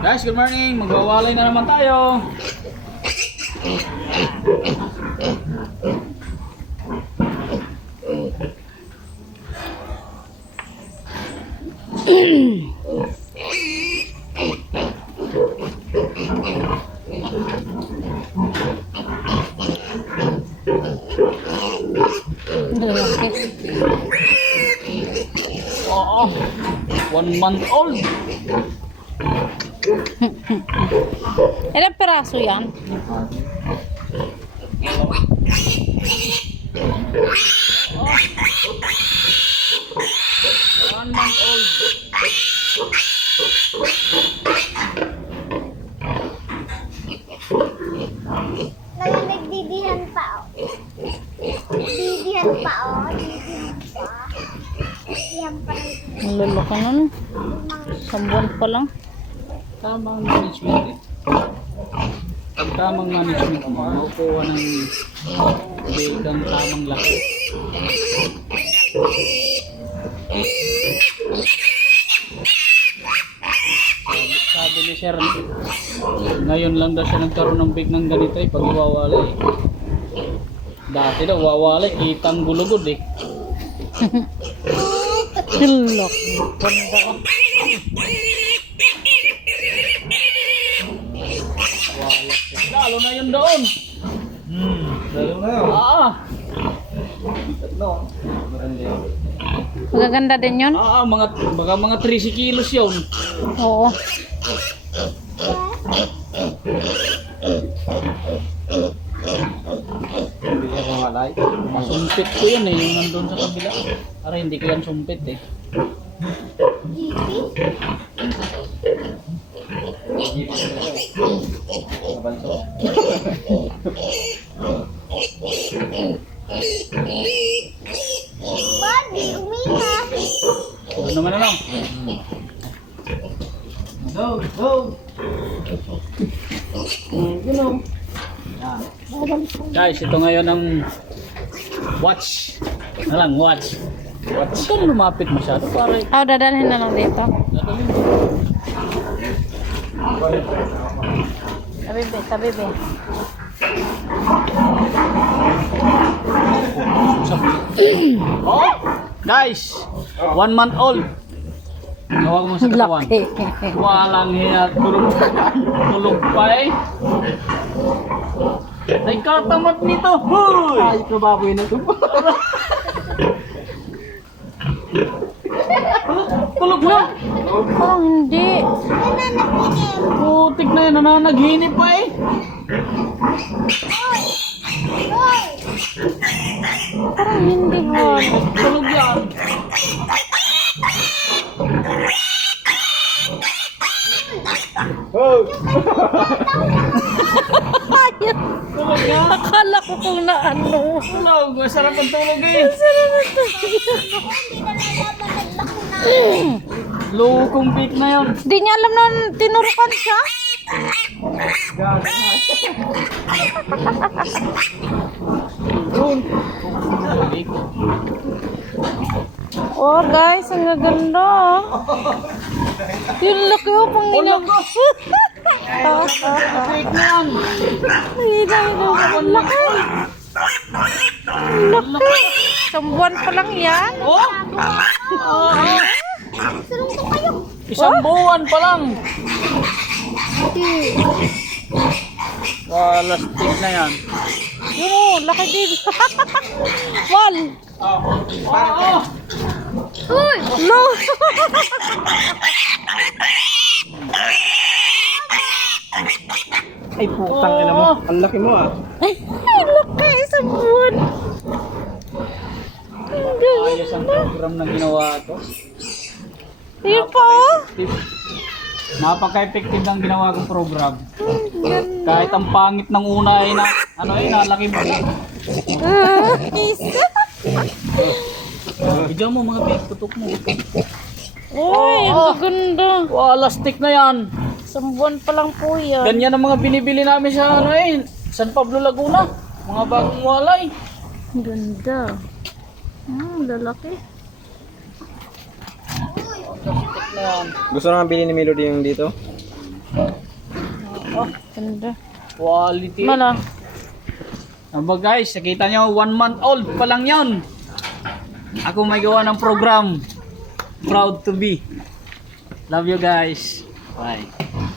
Guys, good morning. Magwawalay na naman tayo. Oo. 1 month old. Ilang peraso yan? One month old. Ngayon nagdidihan pa oh. Didihan pa oh. Didihan pa. Didihan pa rin. Ang luloko nun. Isang buwan pa lang. Tamang management eh. Pag tamang management mo, makukuha ng bigang tamang laki. Sabi ni Sir, ngayon lang daw siya nagkaroon ng big ng ganito eh, pag iwawalay. Dati daw, wawalay, kitang gulugod eh. Lulok. Ganda ko. Lalo na yun doon. Lalo na yun. Tatlo. Marami yun. Magaganda din yun? Baka mga 30 kilos yun. Oo. Hindi ka kumalay. Masumpit ko yan eh, yung nandun sa kabila. Para hindi ko yan sumpit eh. Nabanso. Body, umiha. Ano naman na lang. Go, go. You know. Guys, ito ngayon ang watch. Ano lang, watch. Watch. Ito lumapit masyado. Para Dadalhin na lang dito. dadalhin ko. Tabi be. Oh! Guys! 1 month old. Gawa mo sa katawan. Laki. Walang hiya. Tulog pa eh. Ay, katamad nito. Hoy! Ay, ito baboy na ito. Tulog na. Parang hindi. Putik na yun. Nananaginip pa eh. Parang hindi ho. Tulog yan. Oh! Ayun. Tulog yan. Akala ko kung naano. Tulog. Masarap ang tulog eh. Lukong bit na yun. Di niya alam na tinurukan siya. Oh guys, ang gaganda. Yung laki oh, pang ina. Bit na yan. Ang laki. Ang laki. Isang buwan pa lang yan. Oh! Isang buwan pa lang. Walastik na yan. Yun oh, laki din. Wal. Oh! Uy, no. Ay, putang ina mo. Ang laki mo ah. Ay, laki. Isang buwan. Ayos ang program na ginawa ito. Ayun pa oh. Napaka-effective ang ginawa kong program. Kahit ang pangit ng una ay nalaki mo na. Isa. Bigyan mo mga pig, tutok mo. Uy, ang gaganda. Walastik na yan. Isang buwan pa lang po yan. Ganyan ang mga binibili namin sa San Pablo, Laguna. Mga bagong walay. Ang ganda. Lalaki. Walastik na yan. Gusto na bili ni Melody yung dito? Oh, ganda. Quality. Mala. Aba guys, nakita nyo, 1 month old pa lang yun. Ako may gawa ng program. Proud to be. Love you guys. Bye.